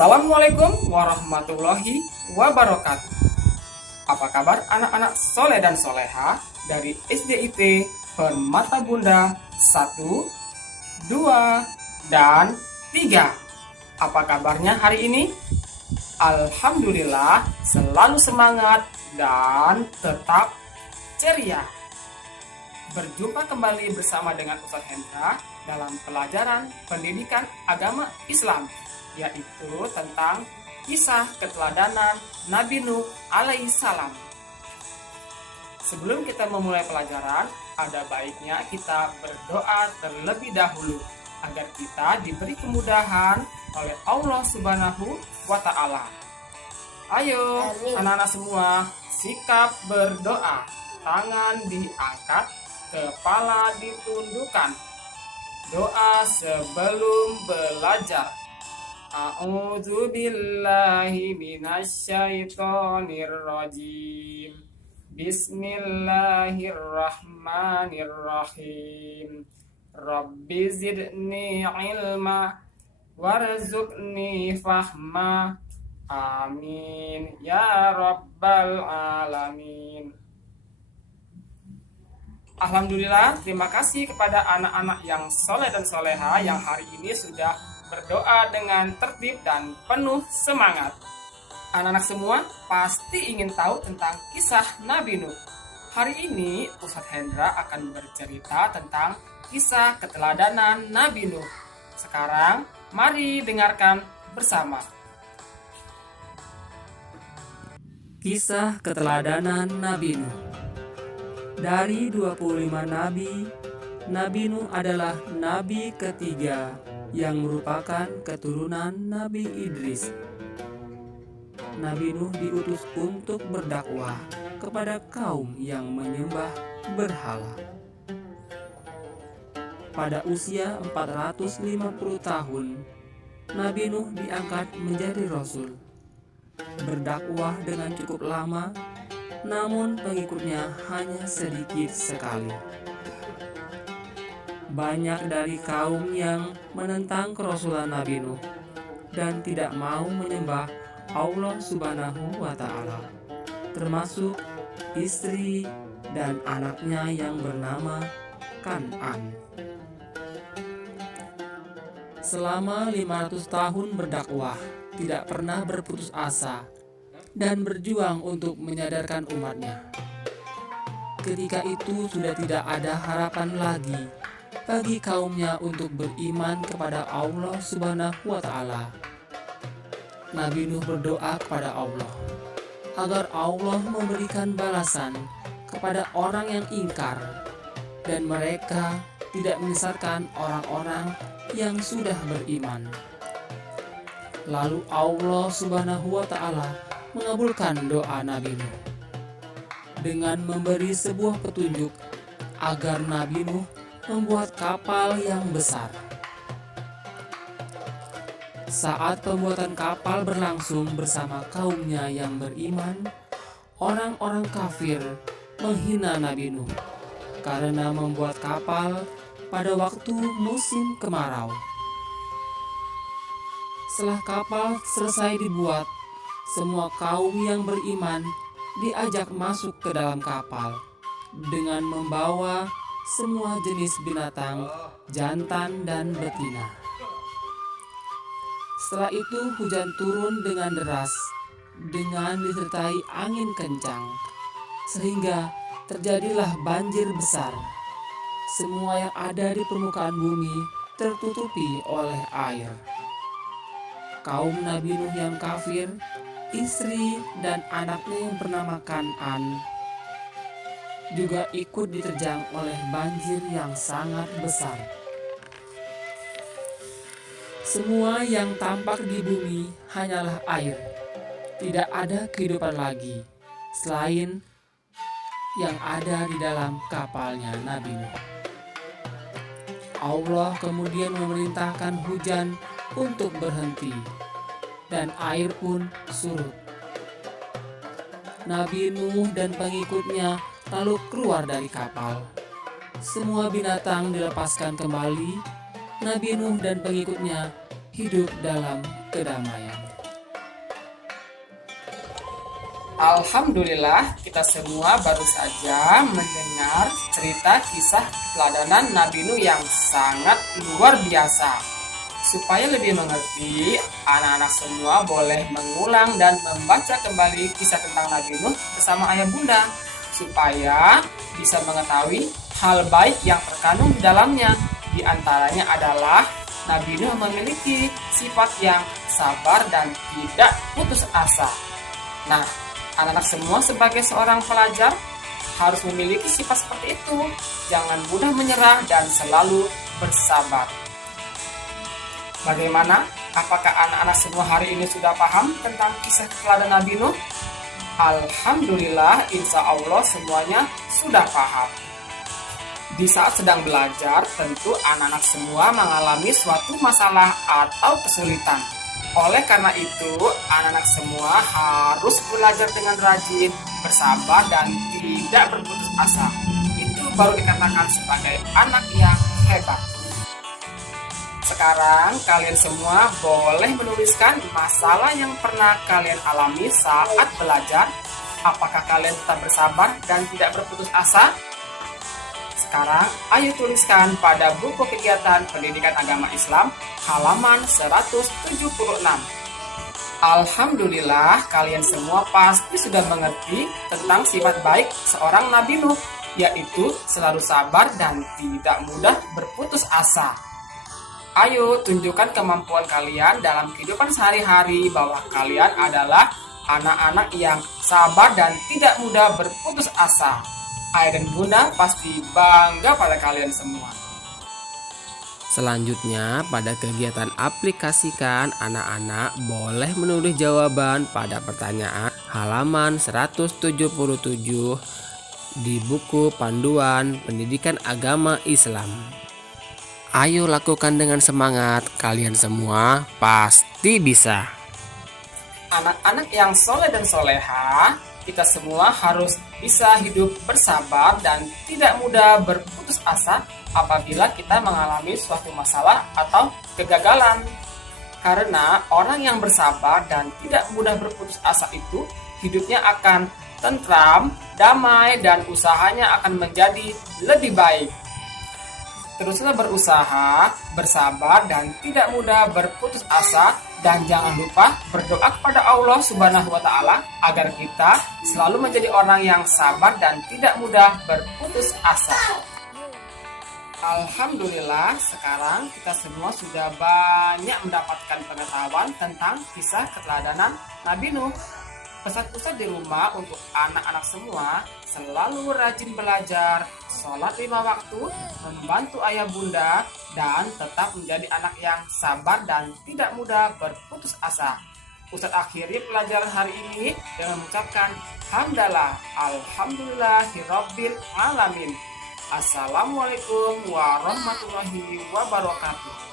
Assalamualaikum warahmatullahi wabarakatuh. Apa kabar anak-anak soleh dan soleha dari SDIT Permata Bunda 1, 2, dan 3? Apa kabarnya hari ini? Alhamdulillah selalu semangat dan tetap ceria. Berjumpa kembali bersama dengan Ustaz Hendra dalam pelajaran pendidikan agama Islam, yaitu tentang kisah keteladanan Nabi Nuh alaihissalam. Sebelum kita memulai pelajaran, ada baiknya kita berdoa terlebih dahulu agar kita diberi kemudahan oleh Allah Subhanahu wa Ta'ala. Ayo, anak-anak semua, sikap berdoa. Tangan diangkat, kepala ditundukkan. Doa sebelum belajar. A'udzu billahi minasyaitonir rajim. Bismillahirrahmanirrahim. Rabbi zidni ilma warzuqni fahma. Amin ya rabbal alamin. Alhamdulillah, terima kasih kepada anak-anak yang soleh dan soleha yang hari ini sudah berdoa dengan tertib dan penuh semangat. Anak-anak semua pasti ingin tahu tentang kisah Nabi Nuh. Hari ini Ustadz Hendra akan bercerita tentang kisah keteladanan Nabi Nuh. Sekarang mari dengarkan bersama. Kisah keteladanan Nabi Nuh. Dari 25 nabi, Nabi Nuh adalah nabi ketiga yang merupakan keturunan Nabi Idris. Nabi Nuh diutus untuk berdakwah kepada kaum yang menyembah berhala. Pada usia 450 tahun, Nabi Nuh diangkat menjadi rasul. Berdakwah dengan cukup lama, namun pengikutnya hanya sedikit sekali. Banyak dari kaum yang menentang kerasulan Nabi Nuh dan tidak mau menyembah Allah Subhanahu wa Ta'ala, termasuk istri dan anaknya yang bernama Kan'an. Selama 500 tahun berdakwah, tidak pernah berputus asa dan berjuang untuk menyadarkan umatnya. Ketika itu sudah tidak ada harapan lagi bagi kaumnya untuk beriman kepada Allah Subhanahu wa Ta'ala. Nabi Nuh berdoa kepada Allah agar Allah memberikan balasan kepada orang yang ingkar dan mereka tidak menyesatkan orang-orang yang sudah beriman. Lalu Allah Subhanahu wa Ta'ala mengabulkan doa Nabi Nuh dengan memberi sebuah petunjuk agar Nabi Nuh membuat kapal yang besar. Saat pembuatan kapal berlangsung bersama kaumnya yang beriman, orang-orang kafir menghina Nabi Nuh karena membuat kapal pada waktu musim kemarau. Setelah kapal selesai dibuat, semua kaum yang beriman diajak masuk ke dalam kapal dengan membawa semua jenis binatang, jantan dan betina. Setelah itu hujan turun dengan deras, dengan disertai angin kencang, sehingga terjadilah banjir besar. Semua yang ada di permukaan bumi tertutupi oleh air. Kaum Nabi Nuh yang kafir, istri dan anaknya yang bernama Kan'an juga ikut diterjang oleh banjir yang sangat besar. Semua yang tampak di bumi hanyalah air. Tidak ada kehidupan lagi selain yang ada di dalam kapalnya Nabi Nuh. Allah kemudian memerintahkan hujan untuk berhenti dan air pun surut. Nabi Nuh dan pengikutnya lalu keluar dari kapal. Semua binatang dilepaskan kembali. Nabi Nuh dan pengikutnya hidup dalam kedamaian. Alhamdulillah, kita semua baru saja mendengar cerita kisah keteladanan Nabi Nuh yang sangat luar biasa. Supaya lebih mengerti, anak-anak semua boleh mengulang dan membaca kembali kisah tentang Nabi Nuh bersama ayah bunda, supaya bisa mengetahui hal baik yang terkandung di dalamnya. Di antaranya adalah Nabi Nuh memiliki sifat yang sabar dan tidak putus asa. Nah, anak-anak semua sebagai seorang pelajar harus memiliki sifat seperti itu. Jangan mudah menyerah dan selalu bersabar. Bagaimana? Apakah anak-anak semua hari ini sudah paham tentang kisah keteladanan Nabi Nuh? Alhamdulillah, insya Allah semuanya sudah paham. Di saat sedang belajar, tentu anak-anak semua mengalami suatu masalah atau kesulitan. Oleh karena itu, anak-anak semua harus belajar dengan rajin, bersabar, dan tidak berputus asa. Itu baru dikatakan sebagai anak yang hebat. Sekarang, kalian semua boleh menuliskan masalah yang pernah kalian alami saat belajar. Apakah kalian tetap bersabar dan tidak berputus asa? Sekarang, ayo tuliskan pada buku kegiatan pendidikan agama Islam halaman 176. Alhamdulillah, kalian semua pasti sudah mengerti tentang sifat baik seorang Nabi Nuh, yaitu selalu sabar dan tidak mudah berputus asa. Ayo tunjukkan kemampuan kalian dalam kehidupan sehari-hari bahwa kalian adalah anak-anak yang sabar dan tidak mudah berputus asa. Ayah dan bunda pasti bangga pada kalian semua. Selanjutnya, pada kegiatan aplikasikan, anak-anak boleh menulis jawaban pada pertanyaan halaman 177 di buku panduan pendidikan agama Islam. Ayo lakukan dengan semangat, kalian semua pasti bisa. Anak-anak yang soleh dan soleha, kita semua harus bisa hidup bersabar dan tidak mudah berputus asa apabila kita mengalami suatu masalah atau kegagalan. Karena orang yang bersabar dan tidak mudah berputus asa itu hidupnya akan tentram, damai, dan usahanya akan menjadi lebih baik. Teruslah berusaha, bersabar, dan tidak mudah berputus asa. Dan jangan lupa berdoa kepada Allah Subhanahu wa Ta'ala agar kita selalu menjadi orang yang sabar dan tidak mudah berputus asa. Alhamdulillah, sekarang kita semua sudah banyak mendapatkan pengetahuan tentang kisah keteladanan Nabi Nuh. Pesan-pesan di rumah untuk anak-anak semua, selalu rajin belajar, sholat 5 waktu, membantu ayah bunda, dan tetap menjadi anak yang sabar dan tidak mudah berputus asa. Ustadz akhiri pelajaran hari ini dengan mengucapkan hamdalah, alhamdulillahirabbil alamin. Assalamualaikum warahmatullahi wabarakatuh.